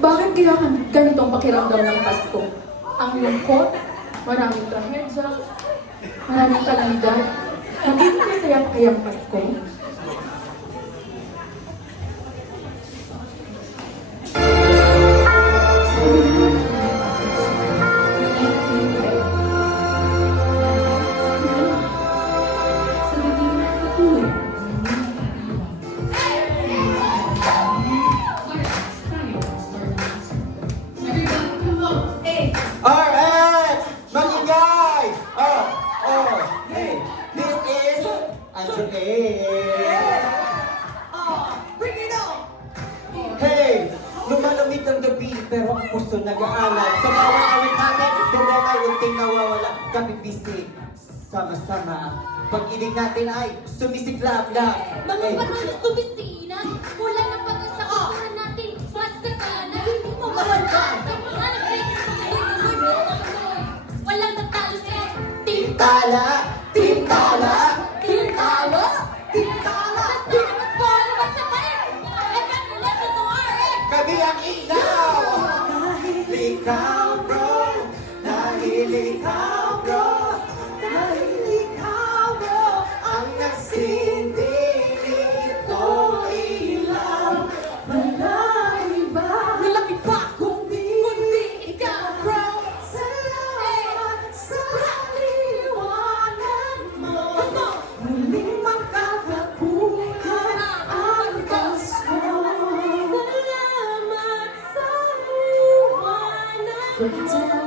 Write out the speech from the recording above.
Bakit kaya ganitong pakiramdam ng Pasko? Ang lungkot, maraming trahedya, maraming kalamidad. Hindi mo masaya pa kayang Pasko? Alright! Magingay! Hey, this is Andrew A. Bring it on! Hey, lumalamig ang gabi pero ang puso nag-aalab. Sa bawat awit natin, problema yung ting nawawala. Kapibisig, sama-sama. Pag-ibig natin ay sumisiklap lang. Mga panahon tumisina, mula ng pag-asa kultura natin, basta ka na hindi mo mawala. Sa mga walang natalo sa Team Tala! Team Tala! Team Talo! Team Talo! Basta mas polo, basta pa rin! Evangelista to RX! Kami ang ilaw! Dahil ikaw, bro! Dahil ikaw, bro! Dahil ikaw, bro! Ang nagsindi nito ilaw. Wala iba. Malaki pa kundi ikaw, bro! Salamat sa liwanag mo. Muling makakakuha ang Pasko. Salamat sa liwanag mo.